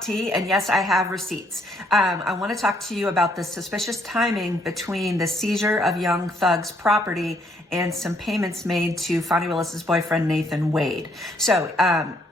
hot tea, and yes, I have receipts. I want to talk to you about the suspicious timing between the seizure of Young Thug's property and some payments made to Fani Willis's boyfriend, Nathan Wade. So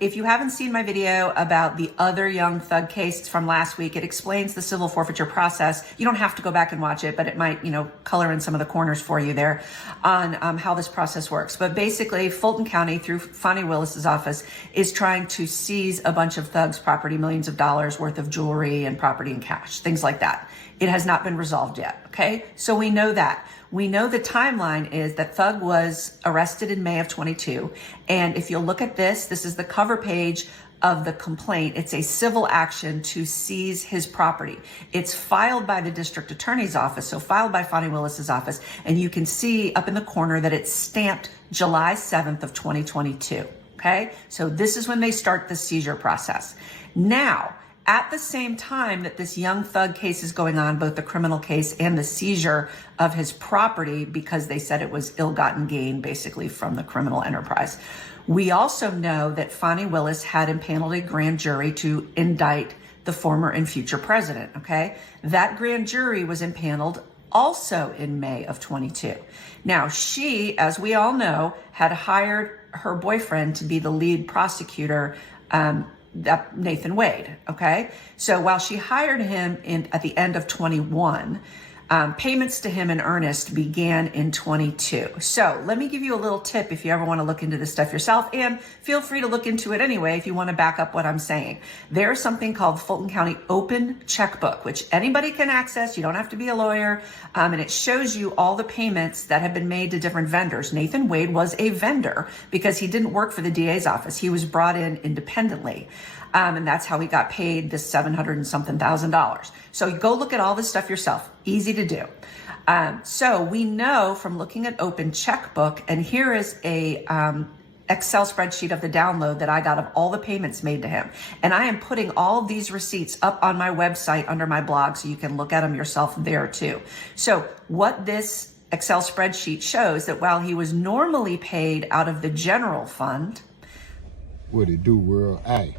if you haven't seen my video about the other Young Thug case from last week, it explains the civil forfeiture process. You don't have to go back and watch it, but it might, color in some of the corners for you there on how this process works. But basically, Fulton County, through Fani Willis's office, is trying to seize a bunch of Thug's property, millions of dollars worth of jewelry and property and cash, things like that. It has not been resolved yet, okay? So we know that. We know the timeline is that Thug was arrested in May of 22. And if you'll look at this is the cover page of the complaint. It's a civil action to seize his property. It's filed by the district attorney's office, so filed by Fani Willis's office. And you can see up in the corner that it's stamped July 7th of 2022, okay? So this is when they start the seizure process. Now, at the same time that this Young Thug case is going on, both the criminal case and the seizure of his property, because they said it was ill-gotten gain, basically, from the criminal enterprise. We also know that Fani Willis had impaneled a grand jury to indict the former and future president, okay? That grand jury was impaneled also in May of 22. Now, she, as we all know, had hired her boyfriend to be the lead prosecutor, Nathan Wade, okay? So while she hired him at the end of 21, payments to him in earnest began in 22. So let me give you a little tip if you ever want to look into this stuff yourself, and feel free to look into it anyway if you want to back up what I'm saying. There's something called Fulton County Open Checkbook, which anybody can access. You don't have to be a lawyer. And it shows you all the payments that have been made to different vendors. Nathan Wade was a vendor because he didn't work for the DA's office. He was brought in independently. And that's how he got paid this $700 and something thousand. So go look at all this stuff yourself. Easy to do. So we know from looking at Open Checkbook, and here is a Excel spreadsheet of the download that I got of all the payments made to him. And I am putting all of these receipts up on my website under my blog so you can look at them yourself there too. So what this Excel spreadsheet shows that while he was normally paid out of the general fund. What it do, world? Hey,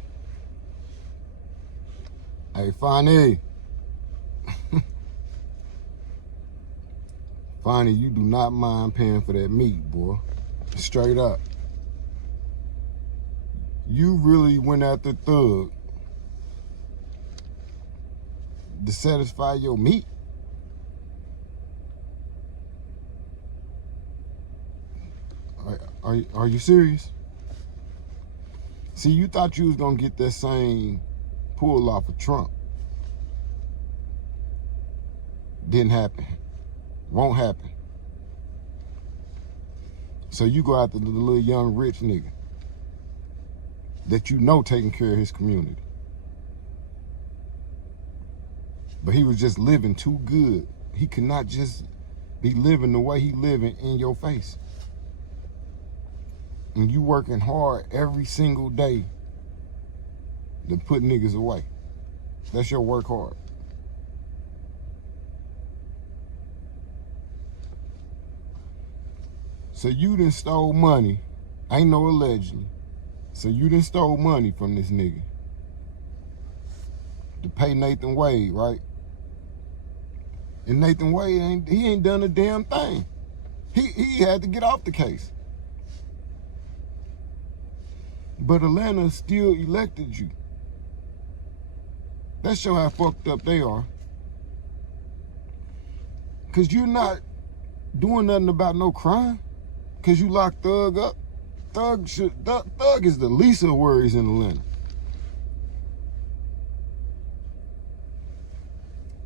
Fani. Fani, you do not mind paying for that meat, boy. Straight up. You really went after Thug to satisfy your meat. Are you serious? See, you thought you was gonna get that same pull off of Trump. Didn't happen. Won't happen. So you go after the little young rich nigga that you know taking care of his community. But he was just living too good. He could not just be living the way he living in your face. And you working hard every single day to put niggas away. That's your work hard. So you done stole money. Ain't no allegedly. So you done stole money from this nigga to pay Nathan Wade, right? And Nathan Wade ain't done a damn thing. He had to get off the case. But Atlanta still elected you. That show how fucked up they are. Cause you're not doing nothing about no crime. Cause you locked Thug up. Thug is the least of worries in Atlanta.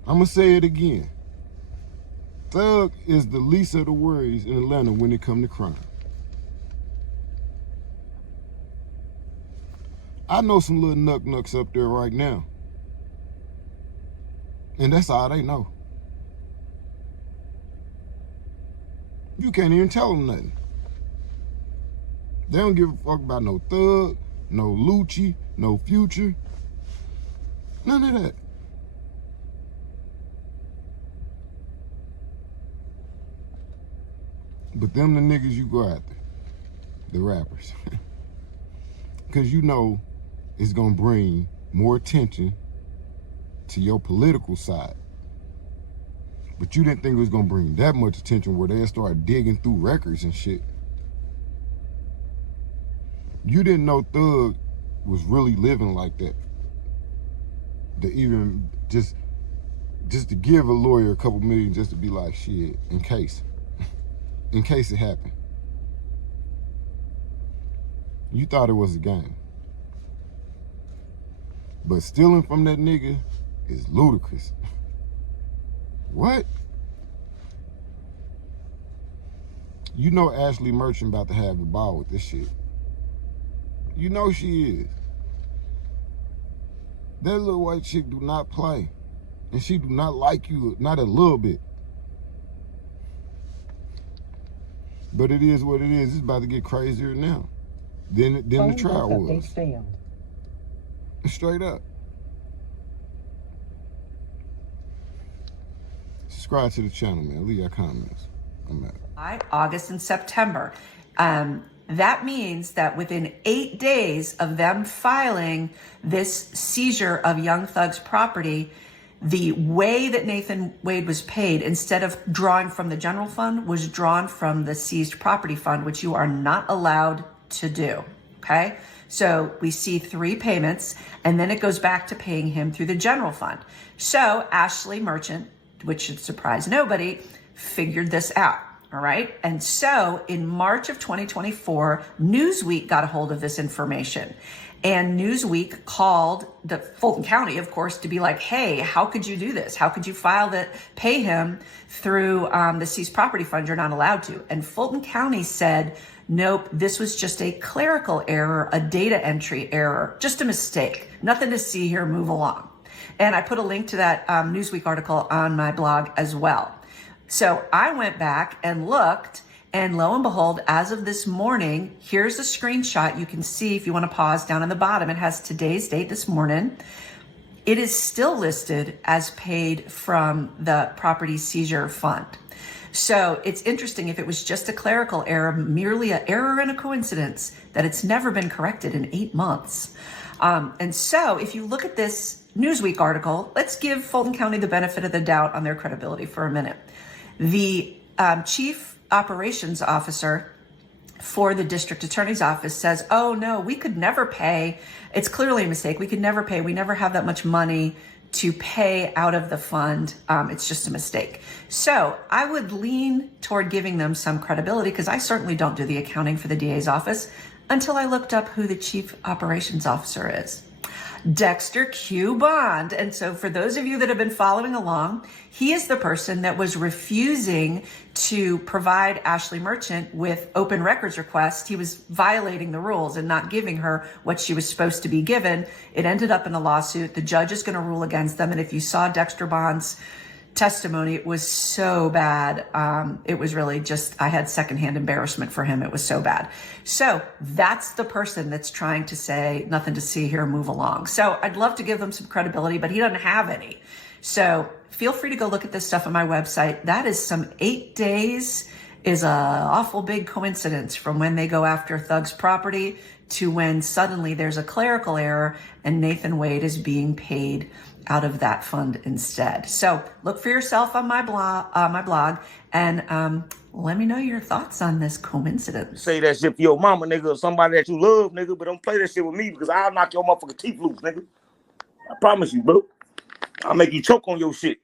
I'ma say it again. Thug is the least of the worries in Atlanta when it comes to crime. I know some little nucks up there right now. And that's all they know. You can't even tell them nothing. They don't give a fuck about no Thug, no Lucci, no Future. None of that. But them the niggas you go after. The rappers. Because you know it's going to bring more attention to your political side. But you didn't think it was gonna bring that much attention where they start digging through records and shit. You didn't know Thug was really living like that. To even just to give a lawyer a couple million just to be like, shit, in case it happened. You thought it was a game. But stealing from that nigga is ludicrous. What? You know Ashley Merchant about to have the ball with this shit. You know she is. That little white chick do not play. And she do not like you, not a little bit. But it is what it is. It's about to get crazier now than the trial was. Straight up. Subscribe to the channel, man. Leave your comments. I'm out. August and September. That means that within 8 days of them filing this seizure of Young Thug's property, the way that Nathan Wade was paid, instead of drawing from the general fund, was drawn from the seized property fund, which you are not allowed to do. Okay? So we see 3 payments, and then it goes back to paying him through the general fund. So Ashley Merchant, which should surprise nobody, figured this out. All right. And so in March of 2024, Newsweek got a hold of this information. And Newsweek called the Fulton County, of course, to be like, hey, how could you do this? How could you pay him through the seized property fund? You're not allowed to. And Fulton County said, nope, this was just a clerical error, a data entry error, just a mistake. Nothing to see here, move along. And I put a link to that Newsweek article on my blog as well. So I went back and looked, and lo and behold, as of this morning, here's a screenshot. You can see, if you want to pause, down in the bottom, it has today's date this morning. It is still listed as paid from the property seizure fund. So it's interesting, if it was just a clerical error, merely an error and a coincidence, that it's never been corrected in 8 months. And so if you look at this Newsweek article, let's give Fulton County the benefit of the doubt on their credibility for a minute. The chief operations officer for the district attorney's office says, oh no, we could never pay. It's clearly a mistake. We could never pay. We never have that much money to pay out of the fund. It's just a mistake. So I would lean toward giving them some credibility, because I certainly don't do the accounting for the DA's office until I looked up who the chief operations officer is. Dexter Q. Bond. And so for those of you that have been following along, he is the person that was refusing to provide Ashley Merchant with open records requests. He was violating the rules and not giving her what she was supposed to be given. It ended up in a lawsuit. The judge is going to rule against them. And if you saw Dexter Bond's testimony, it was so bad. It was really just, I had secondhand embarrassment for him. It was so bad. So that's the person that's trying to say nothing to see here, move along. So I'd love to give them some credibility, but he doesn't have any. So feel free to go look at this stuff on my website. That is some 8 days is a awful big coincidence from when they go after Thug's property to when suddenly there's a clerical error and Nathan Wade is being paid out of that fund instead. So look for yourself on my blog, and let me know your thoughts on this coincidence. Say that shit for your mama, nigga, or somebody that you love, nigga, but don't play that shit with me, because I'll knock your motherfucking teeth loose, nigga. I promise you, bro. I'll make you choke on your shit.